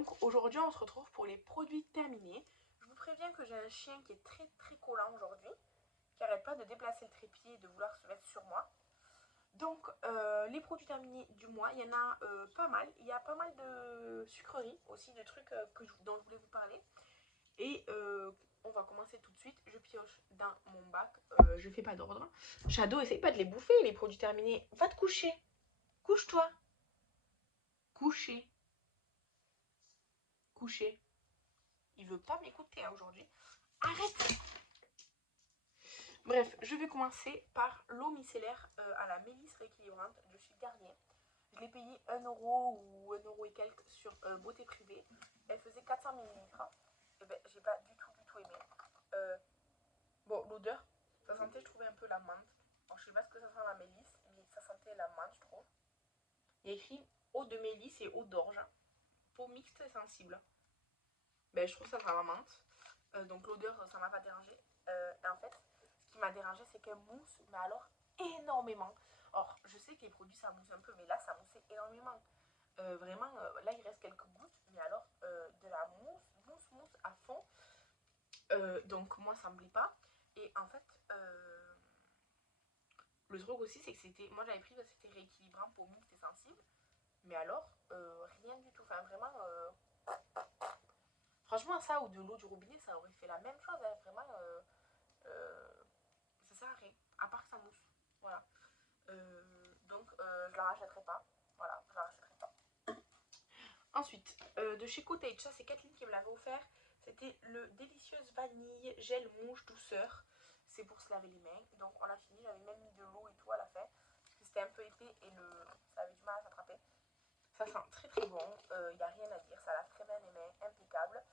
Donc aujourd'hui on se retrouve pour les produits terminés. Je vous préviens que j'ai un chien qui est très très collant aujourd'hui, qui n'arrête pas de déplacer le trépied et de vouloir se mettre sur moi. Donc les produits terminés du mois, il y en a pas mal. Il y a pas mal de sucreries aussi, de trucs dont je voulais vous parler. Et on va commencer tout de suite. Je pioche dans mon bac. Je fais pas d'ordre. Shadow, essaye pas de les bouffer, les produits terminés. Va te coucher. Couche-toi. Coucher. Coucher. Il veut pas m'écouter hein, aujourd'hui. Arrête. Bref, je vais commencer par l'eau micellaire à la mélisse rééquilibrante de chez Garnier. Je l'ai payé 1 euro ou 1 euro et quelques sur Beauté Privée. Elle faisait 400 ml. Et ben, j'ai pas du tout aimé. Bon, l'odeur, ça sentait, je trouvais un peu la menthe. Alors, je sais pas ce que ça sent la mélisse, mais ça sentait la menthe, je trouve. Il y a écrit eau de mélisse et eau d'orge. Peau mixte et sensible. Ben, je trouve que ça sent la menthe. Donc l'odeur, ça m'a pas dérangé. Et en fait, ce qui m'a dérangé, c'est qu'elle mousse, mais alors énormément. Or, je sais que les produits, ça mousse un peu, mais là, ça moussait énormément. Vraiment, là, il reste quelques gouttes, mais alors de la mousse à fond. Donc, moi, ça me plaît pas. Et en fait, le truc aussi, c'est que c'était. Moi, j'avais pris parce que c'était rééquilibrant pour mixte et sensible. Mais alors, rien du tout. Enfin, vraiment. Franchement, ça ou de l'eau du robinet, ça aurait fait la même chose. Hein. Vraiment, ça sert à rien. À part que ça mousse. Voilà. Donc, je la rachèterai pas. Voilà, je la rachèterai pas. Ensuite, de chez Cottage, ça c'est Kathleen qui me l'avait offert. C'était le délicieuse vanille gel mouche douceur. C'est pour se laver les mains. Donc, on a fini. J'avais même mis de l'eau et tout à la fin. Parce que c'était un peu épais et ça avait du mal à s'attraper. Ça sent très très bon. Il n'y a rien à dire. Ça lave très bien les mains. Impeccable.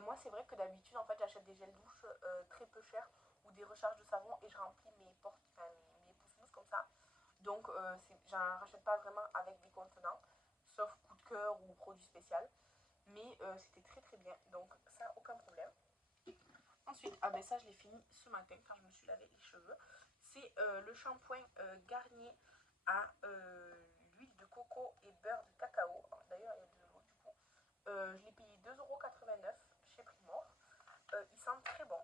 Moi, c'est vrai que d'habitude, en fait, j'achète des gels douche très peu chers ou des recharges de savon et je remplis mes pousse-mousse comme ça. Donc, j'en rachète pas vraiment avec des contenants, sauf coup de cœur ou produit spécial. Mais c'était très très bien. Donc, ça, aucun problème. Ensuite, ah ben ça, je l'ai fini ce matin quand je me suis lavé les cheveux. C'est le shampoing Garnier à l'huile de coco et beurre de cacao. D'ailleurs, il y a de l'eau du coup. Je l'ai payé 2,89 € chez Primor. Il sent très bon.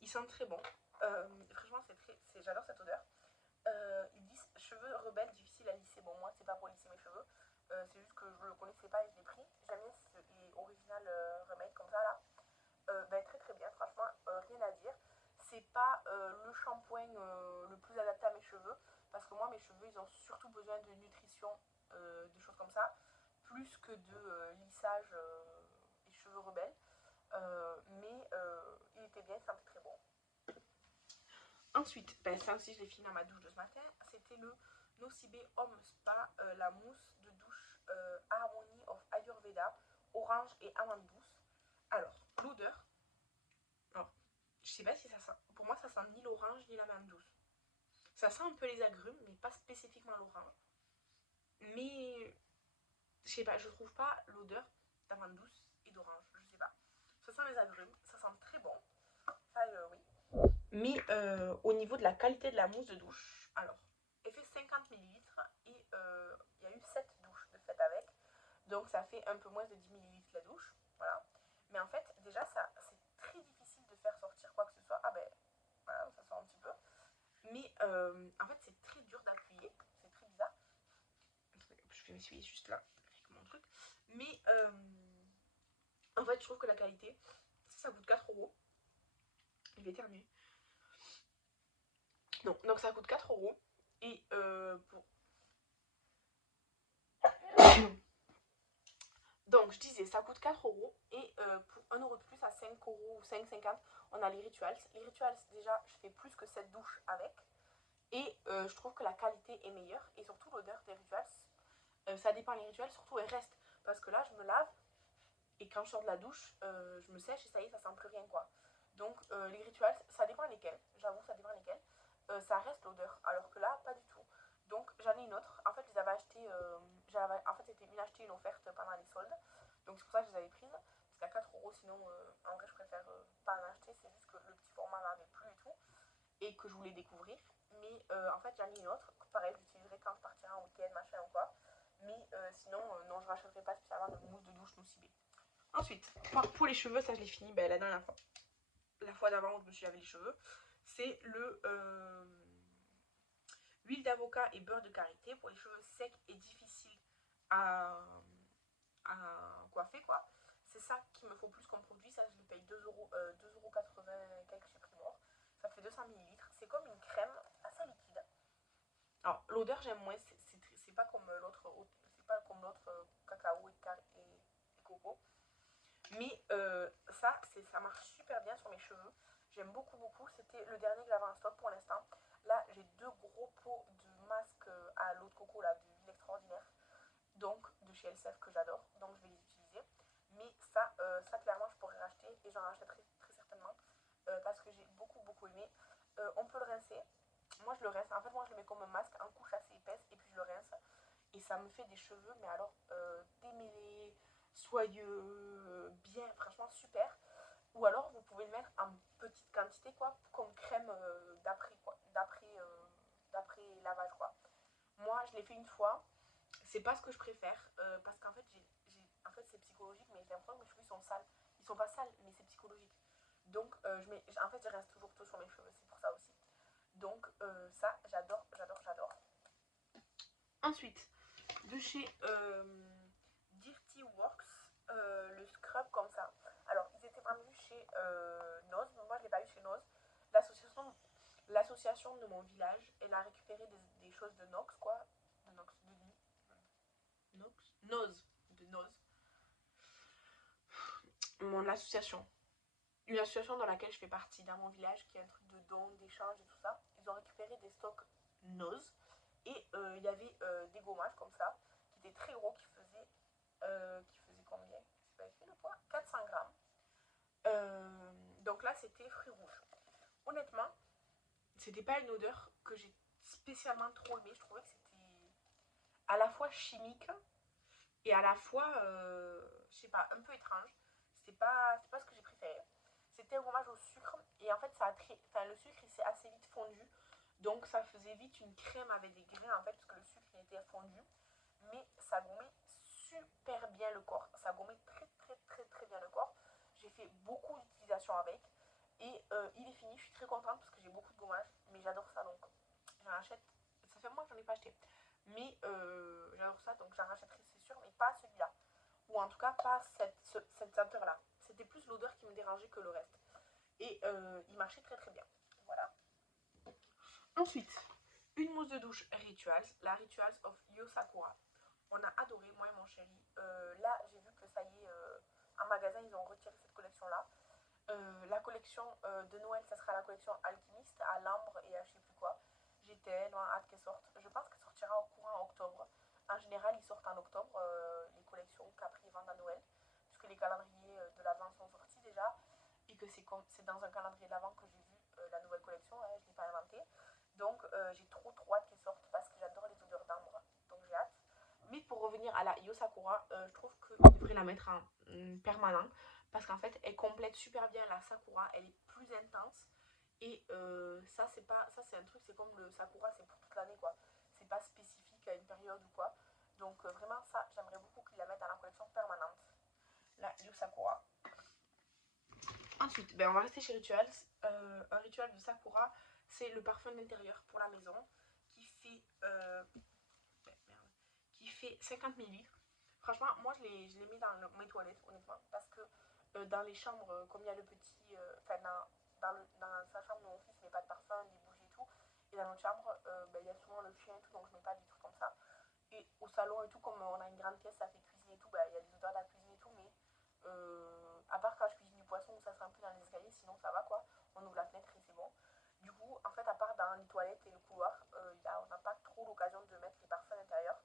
Il sent très bon. Franchement, j'adore cette odeur. Ils disent cheveux rebelles, difficiles à lisser. Bon, moi, c'est pas pour lisser mes cheveux. C'est juste que je le connaissais pas et je l'ai pris. J'aime bien les original remade comme ça là. Ben, très très bien, franchement, rien à dire. C'est pas le shampoing le plus adapté à mes cheveux. Parce que moi, mes cheveux, ils ont surtout besoin de nutrition, de choses comme ça. Plus que de lissage et cheveux rebelles. Mais il était bien, il sentait très bon. Ensuite, ben ça aussi je l'ai fini dans ma douche de ce matin, c'était le Nocibé Home Spa, la mousse de douche Harmony of Ayurveda, orange et amande douce. Alors, l'odeur, alors, je sais pas si ça sent, pour moi ça sent ni l'orange ni l'amande douce. Ça sent un peu les agrumes, mais pas spécifiquement l'orange. Mais, je sais pas, je trouve pas l'odeur d'amande douce et d'orange, je sais pas. Ça sent les agrumes, ça sent très bon, ça oui. Mais au niveau de la qualité de la mousse de douche, alors, elle fait 50 ml et il y a eu 7 douches de fait avec. Donc ça fait un peu moins de 10 ml la douche. Voilà. Mais en fait, déjà, c'est très difficile de faire sortir quoi que ce soit. Ah ben, voilà, ça sort un petit peu. Mais en fait, c'est très dur d'appuyer. C'est très bizarre. Je vais m'essuyer juste là avec mon truc. Mais en fait, je trouve que la qualité, ça coûte 4 euros. Je vais éternuer. Non, donc ça coûte 4 euros. Et pour. Donc je disais, ça coûte 4 euros. Et pour 1 euro de plus, à 5 euros ou 5,50, on a les Rituals. Les Rituals, déjà, je fais plus que 7 douches avec. Et je trouve que la qualité est meilleure. Et surtout, l'odeur des Rituals, ça dépend les Rituals, surtout elles restent. Parce que là, je me lave. Et quand je sors de la douche, je me sèche et ça y est, ça sent plus rien quoi. Donc les Rituals, ça dépend lesquels. J'avoue, ça dépend lesquels. Ça reste l'odeur. Alors que là, pas du tout. Donc j'en ai une autre. En fait, je les avais achetées. En fait, c'était une achetée, une offerte pendant les soldes. Donc c'est pour ça que je les avais prises. Parce qu'à 4 euros, sinon, en vrai, je préfère pas en acheter. C'est juste que le petit format m'avait plu et tout. Et que je voulais découvrir. Mais en fait, j'en ai une autre. Pareil, j'utiliserai quand je partirai en week-end, machin ou quoi. Mais sinon, non, je rachèterai pas spécialement vraiment de mousse de douche Nocibé. Ensuite, pour les cheveux, ça je l'ai fini la dernière fois. La fois d'avant où je me suis lavé les cheveux. C'est le huile d'avocat et beurre de karité pour les cheveux secs et difficiles à, coiffer quoi. C'est ça qu'il me faut plus comme produit. Ça je le paye 2,80 € quelques chez Primor. Ça fait 200 ml. C'est comme une crème assez liquide. Alors l'odeur j'aime moins. C'est pas comme l'autre. C'est pas comme l'autre cacao et coco. Mais ça marche super bien sur mes cheveux. J'aime beaucoup, beaucoup. C'était le dernier que j'avais en stock pour l'instant. Là, j'ai 2 gros pots de masque à l'eau de coco, là, de l'huile extraordinaire. Donc, de chez LCF que j'adore. Donc, je vais les utiliser. Mais ça clairement, je pourrais racheter et j'en rachèterai très certainement. Parce que j'ai beaucoup, beaucoup aimé. On peut le rincer. Moi, je le rince. En fait, moi, je le mets comme un masque en couche assez épaisse et puis je le rince. Et ça me fait des cheveux, mais alors démêlés, soyeux, bien, franchement super. Ou alors vous pouvez le mettre en petite quantité quoi, comme crème d'après quoi, d'après lavage quoi. Moi je l'ai fait une fois, c'est pas ce que je préfère parce qu'en fait en fait c'est psychologique mais j'ai l'impression que mes cheveux sont sales. Ils sont pas sales mais c'est psychologique. Donc en fait je reste toujours tout sur mes cheveux, c'est pour ça aussi. Donc ça j'adore, j'adore, j'adore. Ensuite, de chez Dirty Works, le scrub comme ça. Alors, ils étaient vendus chez Noz, mais moi je ne l'ai pas eu chez Noz. L'association de mon village, elle a récupéré des choses de Nox, quoi. De Nox, de Nox Noz, de Noz. Mon association. Une association dans laquelle je fais partie, dans mon village, qui est un truc de don, d'échange et tout ça. Ils ont récupéré des stocks Noz. Et il y avait des gommages comme ça, qui étaient très gros, qui faisait combien? C'est pas écrit le poids, 400 grammes. Donc là, c'était fruits rouges. Honnêtement, c'était pas une odeur que j'ai spécialement trop aimée. Je trouvais que c'était à la fois chimique et à la fois, je sais pas, un peu étrange. C'est pas ce que j'ai préféré. C'était un fromage au sucre et en fait, le sucre il s'est assez vite fondu. Donc ça faisait vite une crème avec des grains en fait, parce que le sucre il était fondu. Mais ça gommait super bien le corps. Ça gommait très très très très bien le corps. J'ai fait beaucoup d'utilisation avec. Et il est fini, je suis très contente parce que j'ai beaucoup de gommage. Mais j'adore ça donc j'en achète. Ça fait un mois que j'en ai pas acheté. Mais j'adore ça donc j'en rachèterai c'est sûr, mais pas celui-là. Ou en tout cas pas cette senteur-là. C'était plus l'odeur qui me dérangeait que le reste. Et il marchait très très bien. Voilà. Ensuite, une mousse de douche Rituals, la Rituals of Yo Sakura. On a adoré, moi et mon chéri. Là, j'ai vu que ça y est, en magasin, ils ont retiré cette collection-là. La collection de Noël, ça sera la collection Alchimiste à l'ambre et à je sais plus quoi. J'ai tellement hâte qu'elle sorte. Je pense qu'elle sortira au courant en octobre. En général, ils sortent en octobre, les collections qu'après ils vendent à Noël. Puisque les calendriers de l'Avent sont sortis déjà. Et que c'est dans un calendrier de l'Avent que j'ai vu la nouvelle collection. Hein, je ne l'ai pas inventée. Donc, j'ai trop hâte qu'elle sorte parce que j'adore les odeurs d'ambre. Donc, j'ai hâte. Mais pour revenir à la Yosakura, je trouve qu'il devrait la mettre en permanent parce qu'en fait, elle complète super bien la Sakura, elle est plus intense et ça c'est un truc, c'est comme le Sakura, c'est pour toute l'année quoi. C'est pas spécifique à une période ou quoi. Donc vraiment ça, j'aimerais beaucoup qu'ils la mettent dans la collection permanente. La Yosakura. Ensuite, on va rester chez Rituals. Un rituel de Sakura, c'est le parfum d'intérieur pour la maison qui fait qui fait 50 ml. Franchement, moi je l'ai mis dans mes toilettes, honnêtement, parce que dans les chambres, comme il y a le petit. Enfin, dans sa chambre, mon fils ne met pas de parfum, des bougies et tout. Et dans notre chambre, il y a souvent le chien et tout, donc je ne mets pas des trucs comme ça. Et au salon et tout, comme on a une grande pièce, ça fait cuisine et tout, il y a des odeurs de la cuisine et tout, mais à part quand je cuisine du poisson, où ça sent un peu dans les escaliers, sinon ça va quoi. On ouvre la fenêtre et c'est bon. Du coup, en fait, à part dans les toilettes et le couloir, on n'a pas trop l'occasion de mettre les parfums à l'intérieur.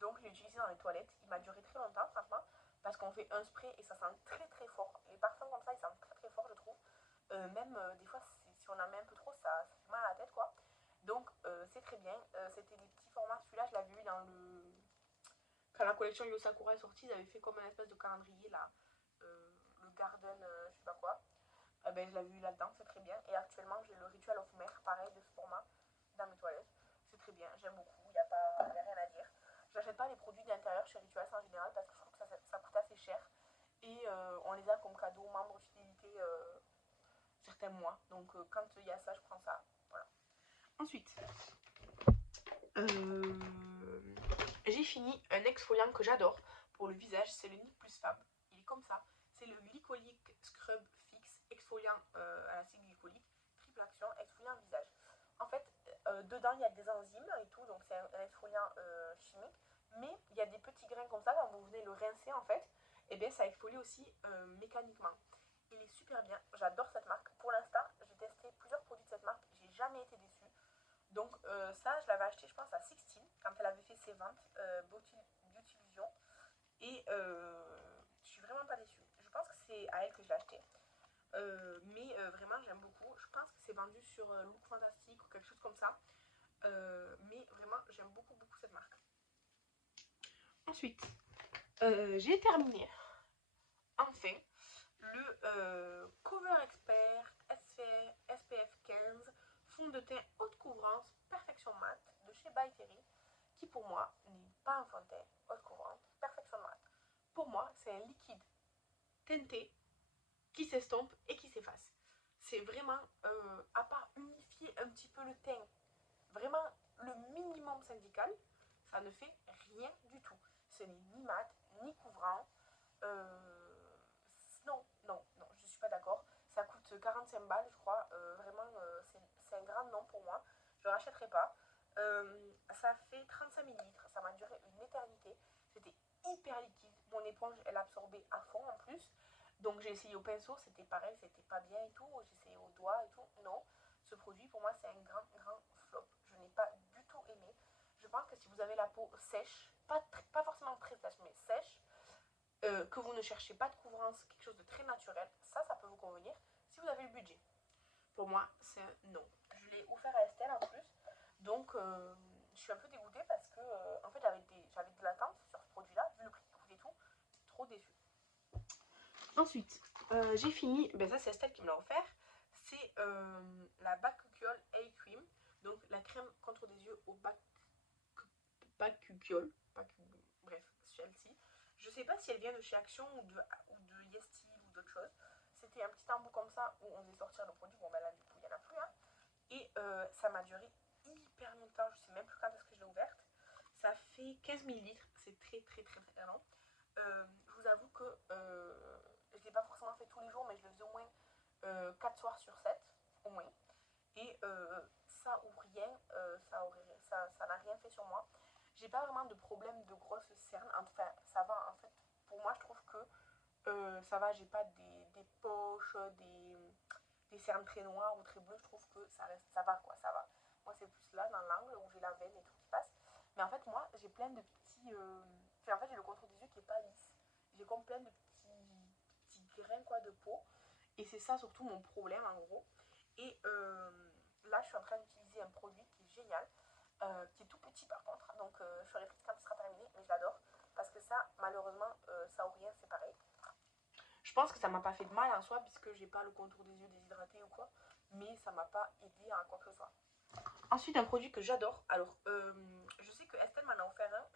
Donc je l'ai utilisé dans les toilettes. Il m'a duré très longtemps, franchement, parce qu'on fait un spray et ça sent très très fort. Les parfums comme ça, ils sentent très très fort, je trouve. Même des fois, si on en met un peu trop, ça fait mal à la tête, quoi. Donc c'est très bien. C'était des petits formats. Celui-là, je l'avais eu dans le. Quand la collection Yosakura est sortie, ils avaient fait comme un espèce de calendrier là. Le Garden, je sais pas quoi. Je l'avais eu là-dedans, c'est très bien. Et actuellement, j'ai le Ritual of Mer, pareil, de ce format, dans mes toilettes. C'est très bien, j'aime beaucoup, il n'y a rien à dire. J'achète pas les produits d'intérieur chez Rituals en général parce que je trouve que ça coûte on les a comme cadeau, membre fidélité certains mois. Donc quand il y a ça, je prends ça. Voilà. Ensuite, j'ai fini un exfoliant que j'adore pour le visage, c'est le Nip Plus Fab. Il est comme ça, c'est le Glycolic Scrub Fix exfoliant à l'acide glycolique, triple action, exfoliant visage. En fait, dedans il y a des enzymes et tout, donc c'est un exfoliant chimique, mais il y a des petits grains comme ça, quand vous venez le rincer en fait, et bien ça exfolie aussi mécaniquement. Il est super bien, j'adore cette marque. Pour l'instant, j'ai testé plusieurs produits de cette marque, j'ai jamais été déçue. Donc ça, je l'avais acheté, je pense, à Sixteen, quand elle avait fait ses ventes Beautylusion. Et je suis vraiment pas déçue. Je pense que c'est à elle que je l'ai acheté. Mais vraiment, j'aime beaucoup. Je pense que c'est vendu sur Look Fantastique ou quelque chose comme ça. Mais vraiment, j'aime beaucoup, beaucoup cette marque. Ensuite, j'ai terminé, enfin, le Cover Expert SPF 15 fond de teint haute couvrance perfection mat de chez By Terry, qui pour moi n'est pas un fond de teint haute couvrance perfection mat. Pour moi, c'est un liquide teinté qui s'estompe et qui s'efface. C'est vraiment, à part unifier un petit peu le teint, vraiment le minimum syndical, ça ne fait rien du tout. Ce n'est ni mat, ni couvrant. Non, non, non, je suis pas d'accord. Ça coûte 45 balles, je crois. Vraiment, c'est un grand non pour moi. Je ne rachèterai pas. Ça fait 35 millilitres. Ça m'a duré une éternité. C'était hyper liquide. Mon éponge, elle absorbait à fond en plus. Donc j'ai essayé au pinceau, c'était pareil, c'était pas bien et tout. J'ai essayé au doigt et tout. Non, ce produit pour moi c'est un grand, grand flop. Je n'ai pas du tout aimé. Je pense que si vous avez la peau sèche, pas forcément très sèche, mais sèche, que vous ne cherchez pas de couvrance, quelque chose de très naturel, ça peut vous convenir si vous avez le budget. Pour moi, c'est un non. Je l'ai offert à Estelle en plus, donc je suis un peu dégoûtée parce que en fait j'avais de l'attente sur ce produit-là, vu le prix qu'il coûte et tout, trop déçue. Ensuite, j'ai fini, ben ça c'est Estelle qui me l'a offert, c'est la Bakuchiol Eye Cream, donc la crème contre des yeux au Bakuchiol, bref, celle-ci. Je sais pas si elle vient de chez Action ou de Yesty ou d'autres choses. C'était un petit embout comme ça où on faisait sortir le produit. Bon, ben là, du coup, il n'y en a plus. Hein. Et ça m'a duré hyper longtemps. Je sais même plus quand est-ce que je l'ai ouverte. Ça fait 15 millilitres. C'est très, très, très, très long. Je vous avoue que je ne l'ai pas forcément fait tous les jours, mais je le faisais au moins 4 soirs sur 7, au moins. Et ça ou rien, ça n'a rien fait sur moi. J'ai pas vraiment de problème de grosses cernes. Enfin, ça va en fait. Pour moi, je trouve que ça va. J'ai pas des poches, des cernes très noires ou très bleues. Je trouve que ça va quoi, ça va. Moi, c'est plus là dans l'angle où j'ai la veine et tout qui passe. Mais en fait, moi, j'ai plein de petits. Enfin, en fait, j'ai le contour des yeux qui est pas lisse. J'ai comme plein de petits grains quoi de peau. Et c'est ça surtout mon problème en gros. Et là, je suis en train d'utiliser un produit qui est génial, qui est tout petit par contre. Donc, je ferai prise quand il sera terminé, mais je l'adore. Parce que ça, malheureusement, ça ou rien, c'est pareil. Je pense que ça m'a pas fait de mal en soi, puisque j'ai pas le contour des yeux déshydraté ou quoi. Mais ça m'a pas aidé à quoi que ce soit. Ensuite, un produit que j'adore. Alors, je sais que Estelle m'en a offert un,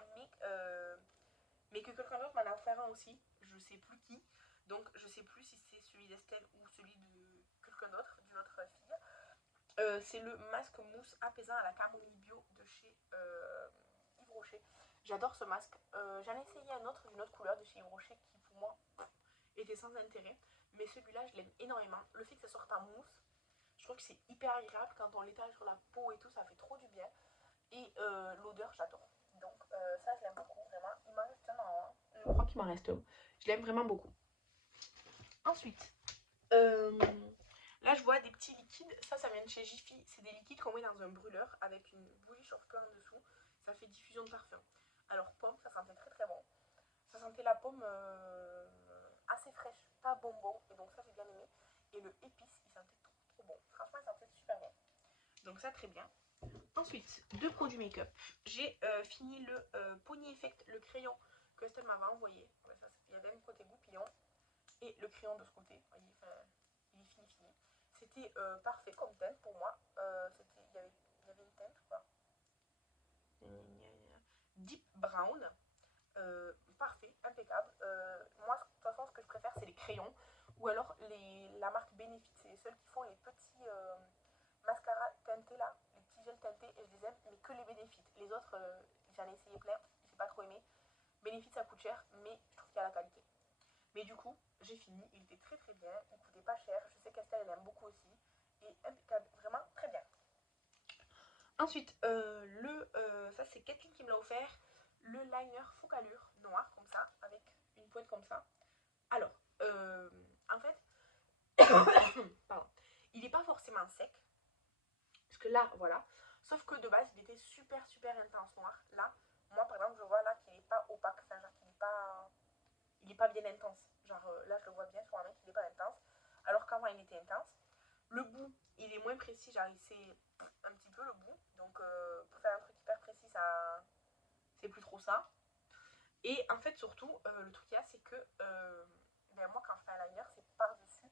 mais que quelqu'un d'autre m'en a offert un aussi. Je sais plus qui. Donc, je sais plus si c'est celui d'Estelle ou celui de quelqu'un d'autre, d'une autre fille. C'est le masque mousse apaisant à la camomille bio de chez Yves Rocher. J'adore ce masque. J'en ai essayé un autre d'une autre couleur de chez Yves Rocher qui pour moi était sans intérêt. Mais celui-là, je l'aime énormément. Le fait que ça sorte en mousse, je trouve que c'est hyper agréable quand on l'étale sur la peau et tout, ça fait trop du bien. Et l'odeur, j'adore. Donc ça, je l'aime beaucoup, vraiment. Il m'en reste un en un. Je crois qu'il m'en reste un. Je l'aime vraiment beaucoup. Ensuite, là, je vois des petits liquides. Ça vient de chez Jiffy. C'est des liquides qu'on met dans un brûleur avec une bougie chauffe-feu en dessous. Ça fait diffusion de parfum. Alors, pomme, ça sentait très très bon. Ça sentait la pomme assez fraîche, pas bonbon. Et donc, ça, j'ai bien aimé. Et le épice, il sentait trop trop bon. Franchement, il sentait super bon. Donc, ça, très bien. Ensuite, deux produits make-up. J'ai fini le Pony Effect, le crayon que Estelle m'avait envoyé. Il y avait un côté goupillon et le crayon de ce côté. Vous voyez, il est fini. C'était parfait comme teinte pour moi. Il y avait une teinte quoi. Deep brown. Parfait, impeccable. Moi, de toute façon, ce que je préfère, c'est les que les Benefits. Les autres, j'en ai essayé plein, j'ai pas trop aimé. Benefits ça coûte cher, mais je trouve qu'il y a la qualité. Mais du coup, j'ai fini, il était très très bien, il coûtait pas cher, je sais qu'Estelle elle aime beaucoup aussi, et impeccable, vraiment très bien. Ensuite, ça c'est Kathleen qui me l'a offert, le liner Focalure noir comme ça, avec une pointe comme ça. Alors, en fait, pardon, il n'est pas forcément sec, parce que là, voilà, sauf que de base il était super super intense noir. Là, moi par exemple, je vois là qu'il n'est pas opaque, enfin genre qu'il n'est pas bien intense. Genre là, je le vois bien sur un mec, il n'est pas intense, alors qu'avant il était intense. Le bout, il est moins précis, genre il s'est un petit peu le bout. Donc pour faire un truc hyper précis, ça c'est plus trop ça. Et en fait, surtout, le truc qu'il y a, c'est que ben, moi, quand je fais un liner, c'est par-dessus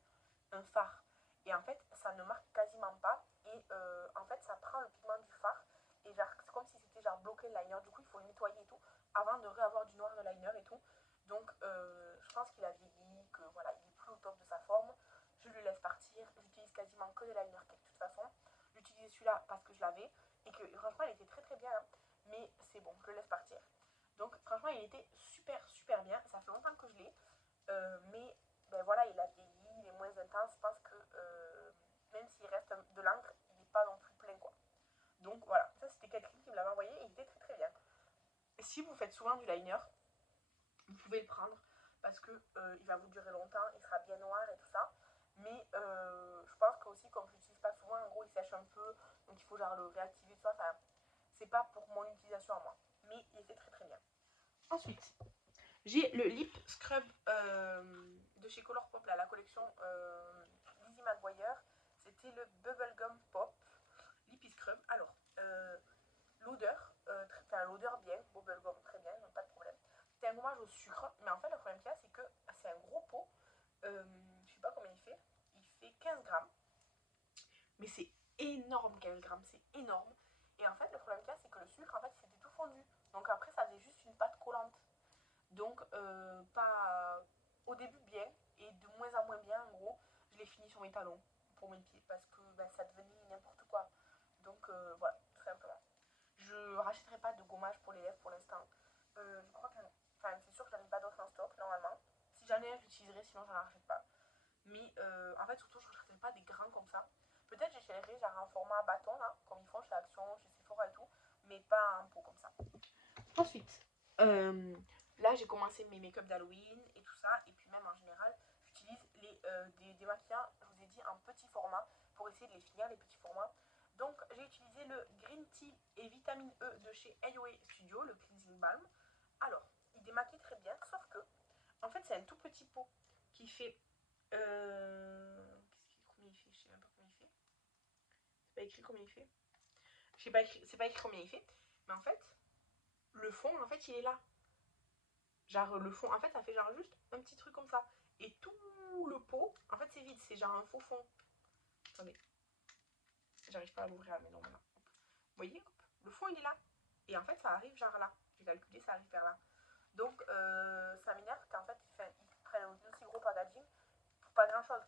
un fard. Et en fait, ça ne marque quasiment pas. Et en fait, ça prend le pigment du fard. Et genre, c'est comme si c'était genre bloqué le liner. Du coup, il faut le nettoyer et tout, avant de réavoir du noir de liner et tout. Donc, je pense qu'il a vieilli, que voilà, il est plus au top de sa forme. Je le laisse partir. J'utilise quasiment que des liners de toute façon. J'utilisais celui-là parce que je l'avais. Et que franchement, il était très très bien. Hein. Mais c'est bon, je le laisse partir. Donc franchement, il était super super bien. Ça fait longtemps que je l'ai. Mais ben voilà, il a vieilli, il est moins intense. Je pense que même s'il reste de l'encre, il n'est pas non plus plein quoi. Donc voilà, ça c'était quelqu'un qui me l'avait envoyé et il était très très bien. Si vous faites souvent du liner, vous pouvez le prendre parce que il va vous durer longtemps, il sera bien noir et tout ça. Mais je pense que aussi comme je l'utilise pas souvent, en gros il sèche un peu, donc il faut genre le réactiver tout ça. Enfin, c'est pas pour mon utilisation à moi, mais il était très très bien. Ensuite, j'ai le lip scrub de chez Colourpop, là, la collection Lizzie McGuire. C'était le Bubblegum Pop Lippy Scrub. Alors, l'odeur, l'odeur bien, bubblegum très bien, pas de problème. C'est un gommage au sucre, mais en fait, le problème qu'il y a, c'est que c'est un gros pot. Je sais pas combien il fait. Il fait 15 grammes. Mais c'est énorme, 15 grammes, c'est énorme. Et en fait, le problème qu'il y a, c'est que le sucre, en fait, c'était tout fondu. Donc après, ça faisait juste une pâte collante. Donc, pas au début bien, et de moins en moins bien, en gros, je l'ai fini sur mes talons pour mes pieds parce que ben, ça devenait n'importe quoi. Donc, voilà, tout simplement. Je rachèterai pas de gommage pour les lèvres pour l'instant. Je crois que. Enfin, c'est sûr que j'en ai pas d'autres en stock normalement. Si j'en ai un, j'utiliserai, sinon j'en rachète pas. Mais en fait, surtout, je ne rachèterai pas des grands comme ça. Peut-être j'essaierai genre en format bâton, là, comme ils font chez Action, chez Sephora et tout, mais pas en pot comme ça. Ensuite, là, j'ai commencé mes make-up d'Halloween et tout ça, et puis même en général, j'utilise des maquillants, je vous ai dit, en petit format, pour essayer de les finir, les petits formats. Donc, j'ai utilisé le Green Tea et Vitamine E de chez AOA Studio, le Cleansing Balm. Alors, il démaquille très bien, sauf que, en fait, c'est un tout petit pot qui fait... combien il fait? Je sais même pas combien il fait. C'est pas écrit combien il fait. Je sais pas écrit, c'est pas écrit combien il fait, mais en fait, le fond, en fait, il est là. Genre le fond, en fait ça fait genre juste un petit truc comme ça. Et tout le pot, en fait c'est vide, c'est genre un faux fond. Attendez, j'arrive pas à l'ouvrir mais non voilà. Vous voyez, hop, le fond il est là. Et en fait ça arrive genre là. J'ai calculé, ça arrive vers là. Donc ça m'énerve qu'en fait ils prennent un aussi gros packaging pour pas grand chose.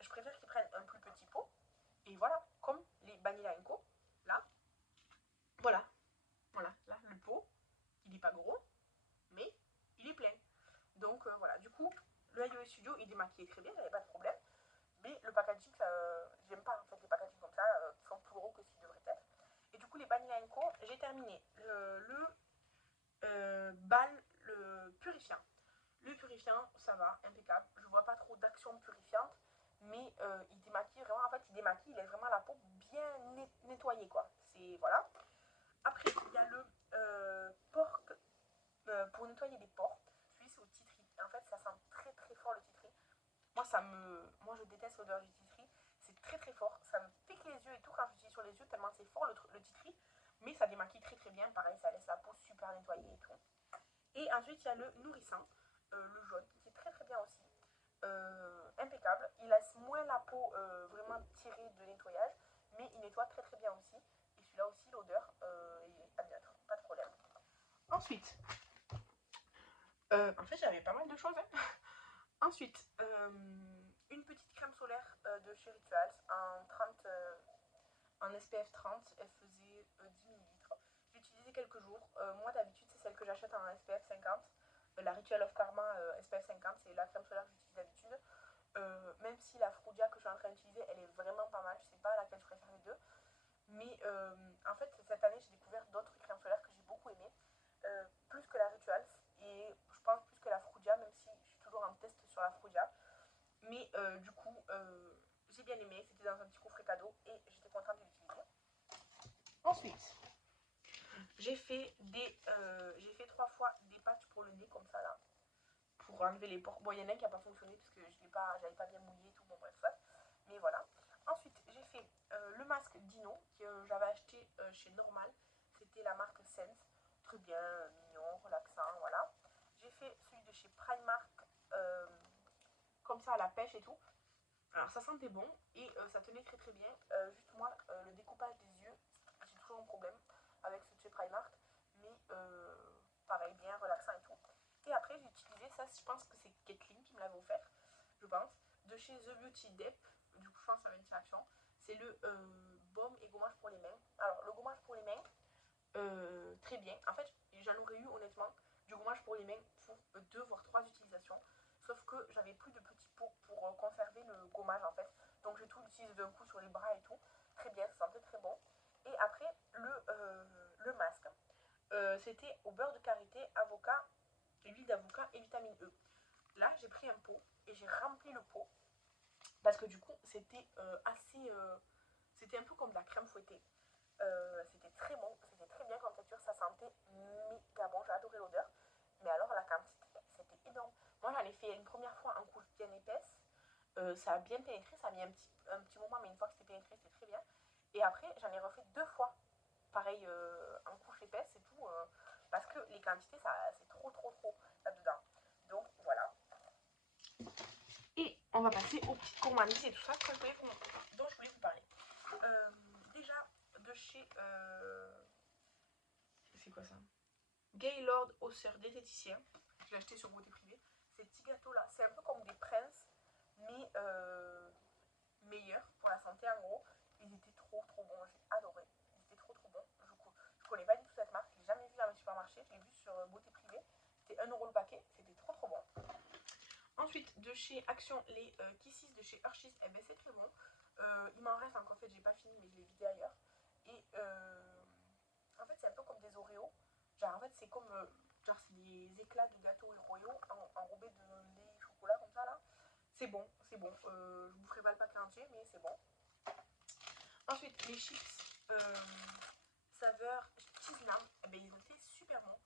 Je préfère qu'ils prennent un plus petit pot. Et voilà, comme les Vanilla Co. Là, voilà, voilà, là le pot, il est pas gros, mais il est plein. Donc voilà, du coup, le iOS Studio, il démaquillait très bien, il n'y avait pas de problème. Mais le packaging, j'aime pas en fait les packaging comme ça, qui sont plus gros que ce qu'ils devraient être. Et du coup, les Vanilla Co, j'ai terminé le purifiant. Le purifiant, ça va, impeccable. Je vois pas trop d'action purifiante, mais il démaquille vraiment, en fait, il démaquille, il laisse vraiment la peau bien nettoyée, quoi. C'est, voilà. Après, il y a le porc pour nettoyer les pores. Celui c'est au titri. Et en fait, ça sent très très fort le titri. Moi je déteste l'odeur du titri. C'est très très fort. Ça me pique les yeux et tout quand j'utilise sur les yeux tellement c'est fort le titri. Mais ça démaquille très très bien. Pareil, ça laisse la peau super nettoyée et tout. Et ensuite, il y a le nourrissant, le jaune, qui est très très bien aussi. Impeccable. Il laisse moins la peau vraiment tirée de nettoyage, mais il nettoie très très bien aussi. Et celui-là aussi, l'odeur est à neutre, pas de problème. Ensuite, en fait, j'avais pas mal de choses. Hein. Ensuite, une petite crème solaire de chez Rituals en en SPF 30, elle faisait 10 ml. J'ai utilisé quelques jours. Moi d'habitude c'est celle que j'achète en SPF 50. La Ritual of Karma SPF 50, c'est la crème solaire que j'utilise d'habitude. Même si la Frudia que je suis en train d'utiliser, elle est vraiment pas mal. Je sais pas laquelle je préfère les deux. Mais en fait, cette année, j'ai découvert d'autres crèmes solaires que j'ai beaucoup aimées. Plus que la Rituals. Et je pense plus que la Frudia, même si je suis toujours en test sur la Frudia. Mais du coup, j'ai bien aimé. C'était dans un petit coffret cadeau et j'étais contente de l'utiliser. Ensuite, j'ai fait 3 fois des patchs pour le nez comme ça là. Pour enlever les pores. Bon, il y en a un qui n'a pas fonctionné parce que j'avais pas bien mouillé et tout. Bon, bref, ça. Mais voilà. Ensuite, j'ai fait le masque Dino que j'avais acheté chez Normal. C'était la marque Sense. Très bien, mignon, relaxant, voilà. J'ai fait celui de chez Primark, comme ça à la pêche et tout. Alors ça sentait bon et ça tenait très très bien. Juste moi, le découpage des yeux, j'ai toujours un problème avec ce de chez Primark. Mais pareil, bien relaxant et tout. Et après, j'ai utilisé ça, je pense que c'est Kathleen qui me l'avait offert, je pense, de chez The Beauty Dep. Du coup, je pense que ça va une direction. C'est le baume et gommage pour les mains. Alors, le gommage pour les mains, très bien. En fait, j'en aurais eu honnêtement du gommage pour les mains pour 2 voire 3 utilisations. Sauf que j'avais plus de petits pots pour conserver le gommage en fait. Donc j'ai tout utilisé d'un coup sur les bras et tout. Très bien, ça sentait très bon. Et après, le masque. C'était au beurre de karité, avocat, huile d'avocat et vitamine E. Là, j'ai pris un pot et j'ai rempli le pot. Parce que du coup, c'était assez... c'était un peu comme de la crème fouettée. C'était très bon, c'était très bien comme texture, ça sentait méga bon, j'ai adoré l'odeur. Mais alors la quantité, c'était énorme. Moi j'en ai fait une première fois en couche bien épaisse, ça a bien pénétré, ça a mis un petit moment, mais une fois que c'était pénétré, c'était très bien. Et après j'en ai refait 2 fois, pareil en couche épaisse et tout, parce que les quantités, c'est trop trop trop là-dedans. Donc voilà. Et on va passer aux petites gourmandises et tout ça dont je voulais vous parler. Déjà, de chez... c'est quoi ça? Gaylord Hausseur diététicien. Je l'ai acheté sur beauté privée. Ces petits gâteaux là, c'est un peu comme des princes, mais meilleurs pour la santé en gros. Ils étaient trop trop bons, j'ai adoré. Ils étaient trop trop bons. Je connais pas du tout cette marque, je l'ai jamais vu dans le supermarché, je l'ai vu sur beauté privée. C'était 1 € le paquet, c'était trop trop bon. Ensuite, de chez Action, les Kisses de chez Hershey's, eh ben, c'est très bon. Il m'en reste encore, en fait, j'ai pas fini, mais je l'ai vidé ailleurs. Et en fait, c'est un peu comme des Oreos. Genre, en fait, c'est comme. Genre, c'est des éclats de gâteaux Oreo enrobés de lait et chocolat, comme ça, là. C'est bon, c'est bon. Je vous ferai pas le paquet entier, mais c'est bon. Ensuite, les chips saveur cheese lamb, eh ben, ils étaient super bons.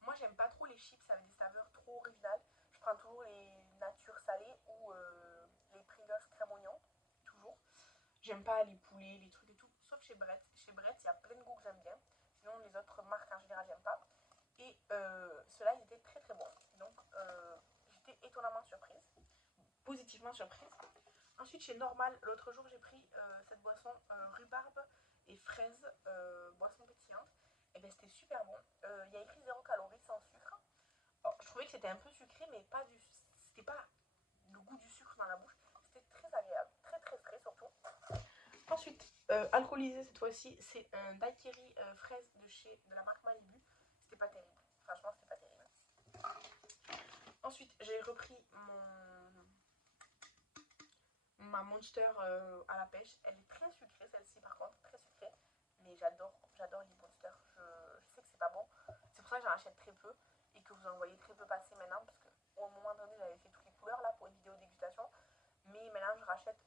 Moi, j'aime pas trop les chips avec des saveurs trop originales. Je prends toujours les natures salées ou les Pringles crème oignon, toujours. J'aime pas les poulets, les trucs et tout, sauf chez Brett. Chez Brett, il y a plein de goûts que j'aime bien. Sinon, les autres marques en général, j'aime pas. Et ceux-là, ils étaient très très bons. Donc, j'étais étonnamment surprise. Positivement surprise. Ensuite, chez Normal, l'autre jour, j'ai pris cette boisson rhubarbe et fraise, boisson pétillante. Et bien, c'était super bon. Il y a écrit 0 calories sans sucre. Alors, je trouvais que c'était un peu sucré, mais pas du. C'était pas le goût du sucre dans la bouche. C'était très agréable, très très frais surtout. Ensuite, alcoolisé cette fois-ci, c'est un daiquiri fraise de la marque Malibu. C'était pas terrible. Franchement, c'était pas terrible. Ensuite, j'ai repris ma Monster à la pêche. Elle est très sucrée, celle-ci par contre, très sucrée. Mais j'adore les Monsters. Je sais que c'est pas bon. C'est pour ça que j'en achète très peu et que vous en voyez très peu passer maintenant. Parce qu'au moment donné, j'avais fait toutes les couleurs là pour une vidéo dégustation. Mais maintenant, je rachète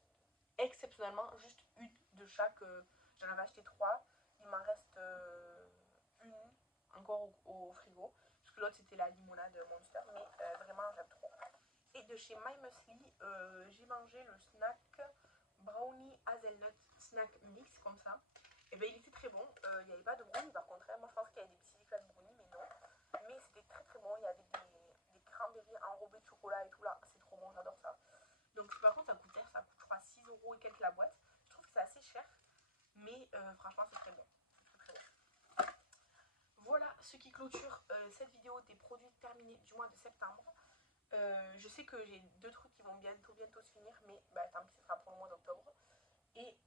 exceptionnellement juste une de chaque. J'en avais acheté 3. Il m'en reste une encore au frigo. Parce que l'autre, c'était la limonade Monster. Mais vraiment, j'aime trop. Et de chez My Muesli, j'ai mangé le snack brownie hazelnut snack mix comme ça. Et bien il était très bon. Il n'y avait pas de brownie par contre. Moi je pense qu'il y avait des petits éclats de brownie, mais non. Mais c'était très très bon. Il y avait des cranberries enrobées de chocolat et tout là. C'est trop bon, j'adore ça. Donc par contre ça coûte cher, ça coûte je crois 6 € et quelques la boîte. Je trouve que c'est assez cher. Mais franchement c'est très bon. C'est très très bon. Voilà ce qui clôture cette vidéo des produits terminés du mois de septembre. Je sais que j'ai 2 trucs qui vont bientôt se finir, mais bah, tant pis, ce sera pour le mois d'octobre. Et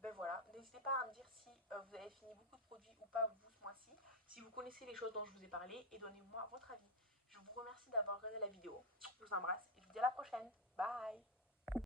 ben voilà, n'hésitez pas à me dire si vous avez fini beaucoup de produits ou pas vous ce mois-ci, si vous connaissez les choses dont je vous ai parlé, et donnez-moi votre avis. Je vous remercie d'avoir regardé la vidéo, je vous embrasse et je vous dis à la prochaine.